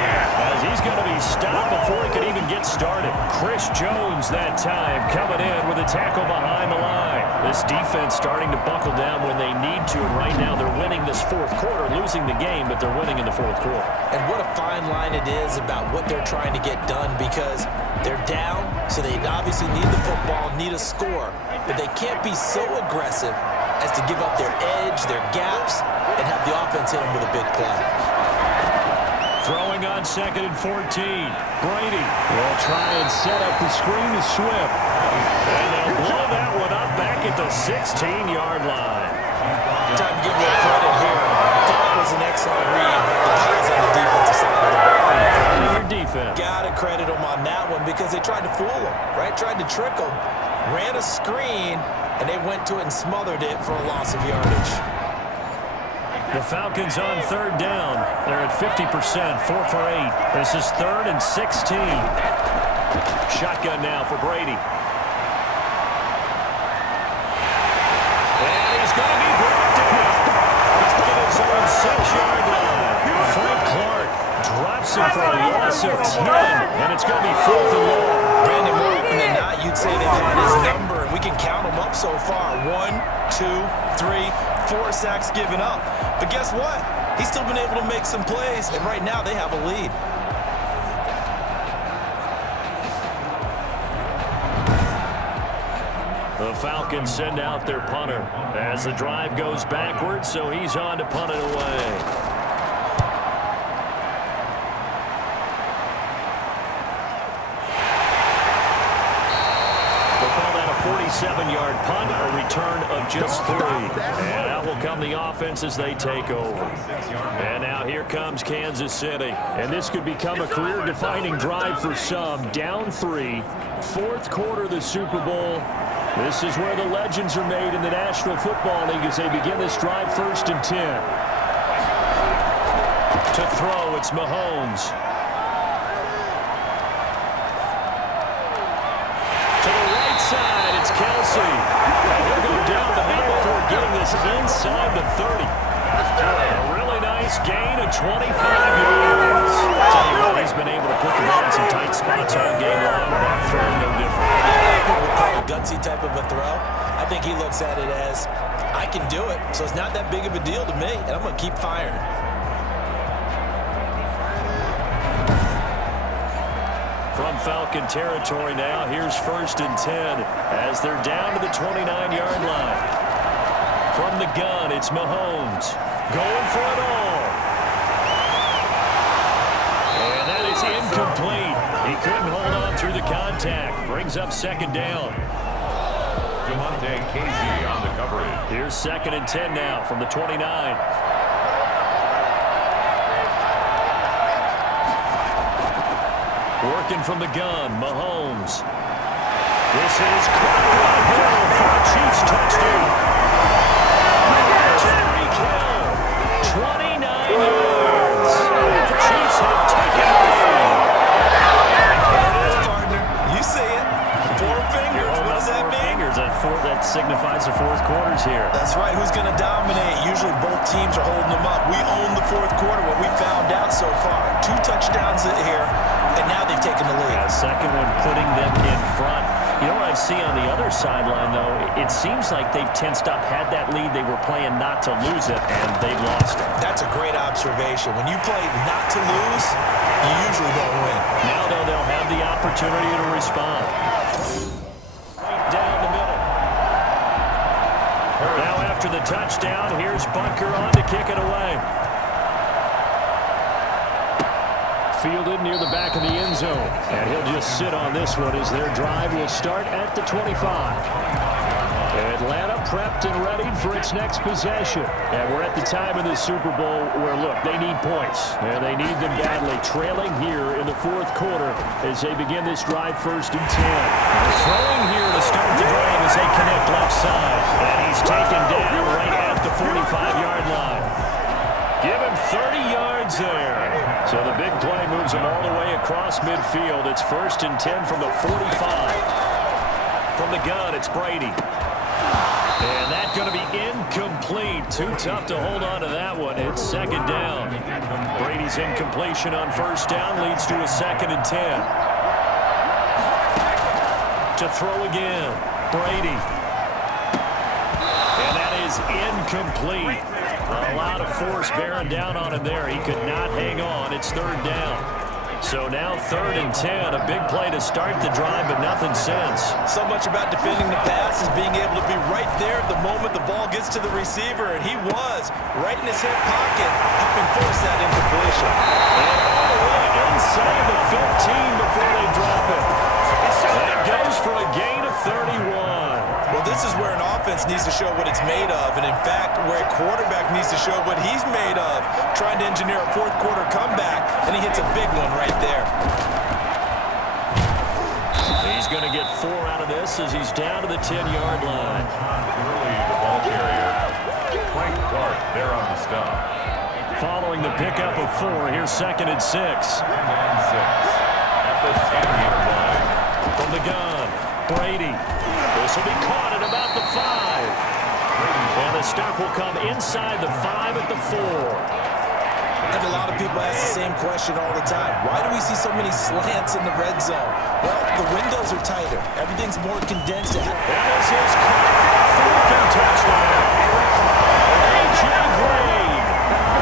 as he's going to be stopped before he could even get started. Chris Jones that time coming in with a tackle behind the line. This defense starting to buckle down when they need to, and right now they're winning this fourth quarter, losing the game, but they're winning in the fourth quarter. And what a fine line it is about what they're trying to get done, because they're down, so they obviously need the football, need a score, but they can't be so aggressive as to give up their edge, their gaps, and have the offense hit them with a big play. Throwing on second and 14. Brady will try and set up the screen to Swift. And they'll blow that one up back back at the 16-yard line. Time to give you credit here. Thought it was an excellent read, but the guys on the defensive side of the ball. Your defense. Gotta credit them on that one because they tried to fool them, right? Tried to trick them. Ran a screen, and they went to it and smothered it for a loss of yardage. The Falcons on third down. They're at 50%, 4 for 8. This is 3rd and 16. Shotgun now for Brady. And he's going to be brought down. He's at his own 6-yard line. Frank Clark drops him for a loss of 10, and it's going to be 4th and long. Brandon, more often than not, you'd say they've had his number, and we can count them up so far. 1, 2, 3, 4 sacks given up. But guess what? He's still been able to make some plays, and right now they have a lead. The Falcons send out their punter as the drive goes backwards, so he's on to punt it away. We'll call that a 47-yard punt, a return of just 3. And out will come the offense as they take over. And now here comes Kansas City. And this could become a career-defining drive for some. Down 3, 4th quarter of the Super Bowl. This is where the legends are made in the National Football League as they begin this drive 1st and 10. To throw, it's Mahomes. To the right side, it's Kelsey. And he'll go down the middle before getting this inside the 30. A really nice gain of 25 yards. Tell you what, he's been able to put the ball in some tight spots all game long. That throw no different. A gutsy type of a throw. I think he looks at it as, I can do it, so it's not that big of a deal to me, and I'm going to keep firing. From Falcon territory now, here's 1st and 10 as they're down to the 29-yard line. From the gun, it's Mahomes going for it all. And that is incomplete. He couldn't hold on through the contact. Brings up 2nd down. Casey on the coverage. Here's 2nd and 10 now from the 29. Working from the gun, Mahomes. This is Clyde Hill for a Chiefs touchdown. Tyreek Hill, 29 yards. The Chiefs have taken it away. There it is, partner. You see it. 4 fingers. What does that mean? That signifies the 4th quarters here. That's right. Who's going to dominate? Usually both teams are holding them up. We own the 4th quarter, what we found out so far. 2 touchdowns here, and now they've taken the lead. A second one putting them in front. You know what I see on the other sideline, though? It seems like they've tensed up, had that lead. They were playing not to lose it, and they lost it. That's a great observation. When you play not to lose, you usually don't win. Now, though, they'll have the opportunity to respond. Down the middle. Now, after the touchdown, here's Bunker on to kick it away. Fielded near the back of the end zone. And he'll just sit on this one as their drive will start at the 25. Atlanta prepped and ready for its next possession. And we're at the time of the Super Bowl where, look, they need points. And they need them badly. Trailing here in the 4th quarter as they begin this drive 1st and 10. They're throwing here to start the drive as they connect left side. And he's taken down right at the 45-yard line. Give him 30 yards there. So the big play moves him all the way across midfield. It's 1st and 10 from the 45. From the gun, it's Brady. And that's going to be incomplete. Too tough to hold on to that one. It's 2nd down. Brady's incompletion on 1st down leads to a 2nd and 10. To throw again, Brady. And that is incomplete. A lot of force bearing down on him there. He could not hang on. It's 3rd down. So now 3rd and 10. A big play to start the drive, but nothing since. So much about defending the pass is being able to be right there the moment the ball gets to the receiver, and he was right in his hip pocket, helping force that incompletion. And all the way inside the 15 before they drop it. That goes for a gain of 31. Well, this is where an offense needs to show what it's made of, and in fact, where a quarterback needs to show what he's made of, trying to engineer a fourth quarter comeback, and he hits a big one right there. He's going to get 4 out of this as he's down to the 10-yard line. Todd Gurley, the ball carrier. Frank Clark there on the stop. Following the pickup of 4, here's 2nd and 6. 2nd and 6 at the 10-yard line. From the gun, Brady. This will be caught at about the 5. And the stop will come inside the 5 at the 4. And a lot of people ask the same question all the time. Why do we see so many slants in the red zone? Well, the windows are tighter. Everything's more condensed. That is his Falcon touchdown. A.J. Green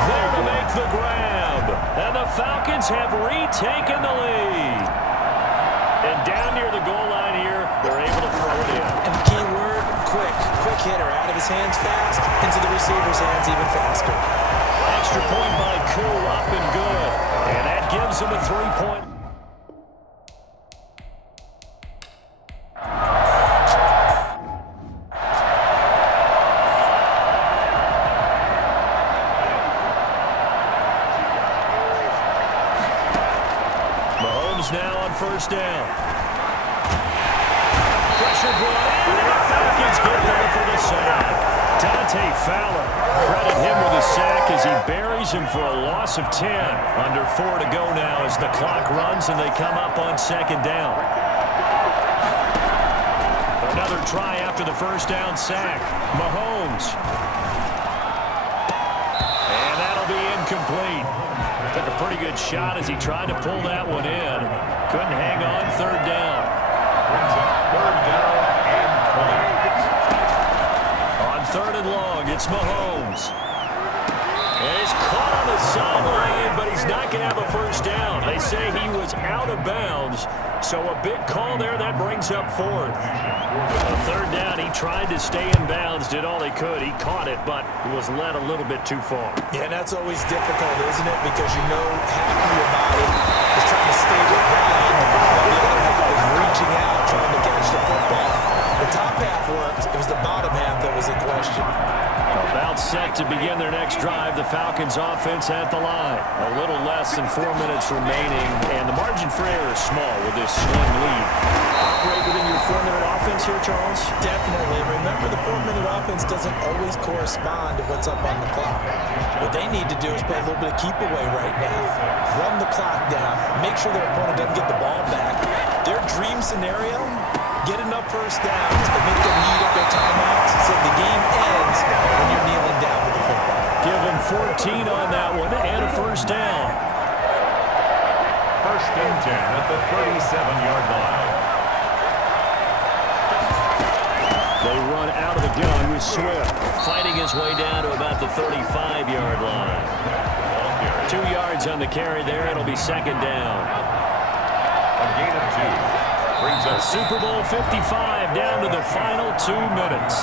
there to make the grab. And the Falcons have retaken the lead. And down near the goal line here, they're able to throw it in. And the key word, quick. Quick hitter. Out of his hands fast, into the receiver's hands even faster. Extra point by Koo, up and good. And that gives him a 3-point. Mahomes now on first down. Pressure brought in, and the Falcons get there for the sack. Dante Fowler, credit him with a sack as he buries him for a loss of 10. Under 4 to go now as the clock runs and they come up on 2nd down. Another try after the first down sack. Mahomes. And that'll be incomplete. Took a pretty good shot as he tried to pull that one in. Couldn't hang on 3rd down. Brings up 3rd down and 20. 3rd and long, it's Mahomes. And he's caught on the sideline, but he's not going to have a first down. They say he was out of bounds, so a big call there. That brings up 4th. On 3rd down, he tried to stay in bounds, did all he could. He caught it, but was led a little bit too far. Yeah, and that's always difficult, isn't it? Because you know half of your body is trying to stay behind, while the other half is reaching out, trying to catch the football. The top half worked. It was the bottom half that was in question. About set to begin their next drive. The Falcons offense at the line. A little less than 4 minutes remaining, and the margin for error is small with this slim lead. Operate within your 4-minute offense here, Charles? Definitely. Remember, the 4-minute offense doesn't always correspond to what's up on the clock. What they need to do is play a little bit of keep away right now. Run the clock down. Make sure their opponent doesn't get the ball back. Their dream scenario, get enough first downs and make them need up their timeouts so the game ends when you're kneeling down with the football. Give them 14 on that one and a first down. 1st and 10 at the 37-yard line. They run out of the gun with Swift, fighting his way down to about the 35-yard line. 2 yards on the carry there. It'll be 2nd down. A gain of 2. Brings up Super Bowl 55 down to the final 2 minutes.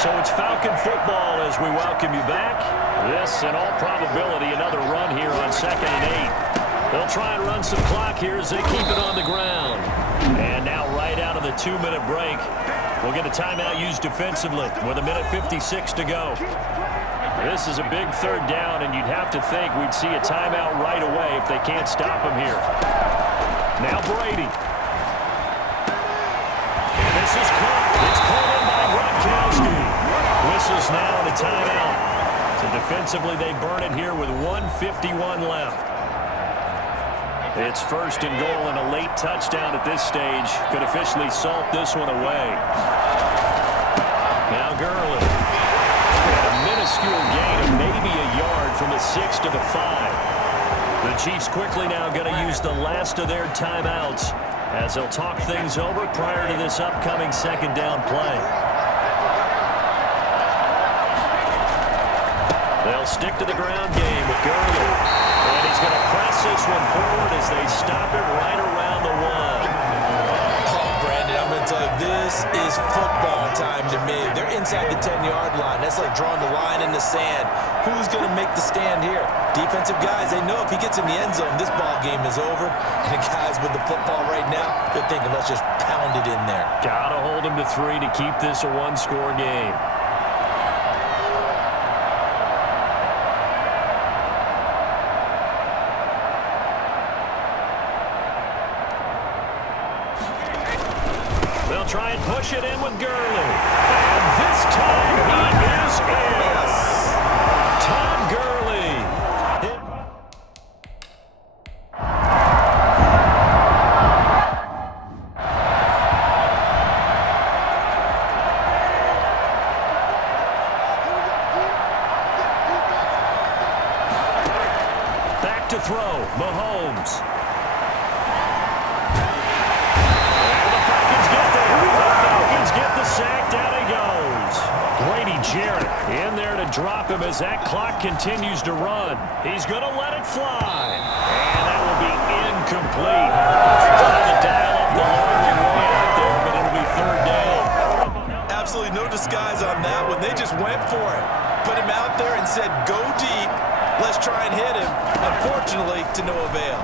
So it's Falcon football as we welcome you back. This, in all probability, another run here on 2nd and 8. They'll try and run some clock here as they keep it on the ground. And now right out of the 2-minute break, we'll get a timeout used defensively with 1:56 to go. This is a big 3rd down, and you'd have to think we'd see a timeout right away if they can't stop him here. Now Brady. And this is caught. It's pulled in by Gronkowski. Whistles now and a timeout. So defensively, they burn it here with 1:51 left. It's 1st and goal, and a late touchdown at this stage could officially salt this one away. Now Gurley. A minuscule gain of maybe a yard from the 6 to the 5. The Chiefs quickly now going to use the last of their timeouts as they'll talk things over prior to this upcoming 2nd down play. They'll stick to the ground game with Gurley. And he's going to press this one forward as they stop it right around the 1. Oh, Brandon, I'm going to tell you, this is football time to me. They're inside the 10-yard line. That's like drawing the line in the sand. Who's going to make the stand here? Defensive guys, they know if he gets in the end zone, this ball game is over. And the guys with the football right now, they're thinking, let's just pound it in there. Got to hold him to 3 to keep this a one-score game. They'll try and push it in with Gurley. And this time he is in. Todd Gurley. Back to throw. Mahomes. Get the sack, down he goes. Brady in there to drop him as that clock continues to run. He's going to let it fly. And that will be incomplete. Trying to dial up the long way out there, but it'll be third down. Absolutely no disguise on that one. They just went for it. Put him out there and said, go deep. Let's try and hit him. Unfortunately, to no avail.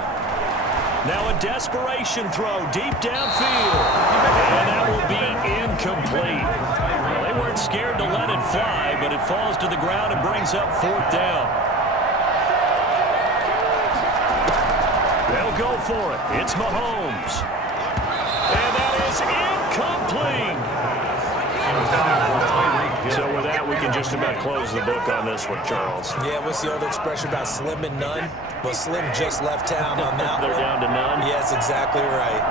Now a desperation throw deep downfield. And that will be incomplete. Well, they weren't scared to let it fly, but it falls to the ground and brings up fourth down. They'll go for it. It's Mahomes. And that is incomplete. So with that, we can just about close the book on this one, Charles. Yeah, what's the old expression about slim and none? Well, Slim just left town on that They're one. down to none? Yes, exactly right.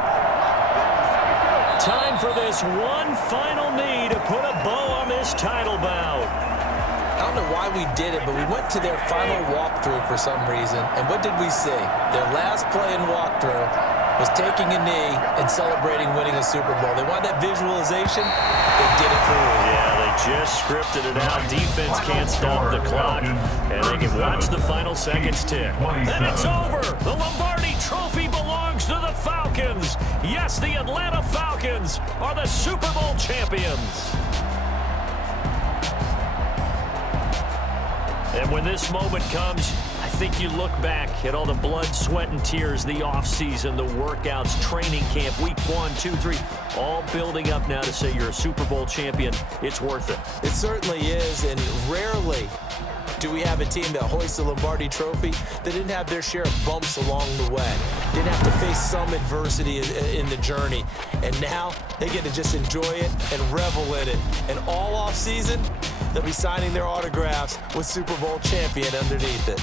Time for this one final knee to put a bow on this title bout. I don't know why we did it, but we went to their final walkthrough for some reason. And what did we see? Their last play in walkthrough was taking a knee and celebrating winning a Super Bowl. They want that visualization. They did it for real. Yeah, they just scripted it out. Defense can't stop the clock, and they can watch the final seconds tick. And it's over. The Lombardi Trophy belongs to the Falcons. Yes, the Atlanta Falcons are the Super Bowl champions. And when this moment comes, I think you look back at all the blood, sweat, and tears, the offseason, the workouts, training camp, week 1, 2, 3, all building up now to say you're a Super Bowl champion. It's worth it. It certainly is, and rarely do we have a team that hoists the Lombardi Trophy that didn't have their share of bumps along the way, didn't have to face some adversity in the journey, and now they get to just enjoy it and revel in it. And all offseason, they'll be signing their autographs with Super Bowl champion underneath it.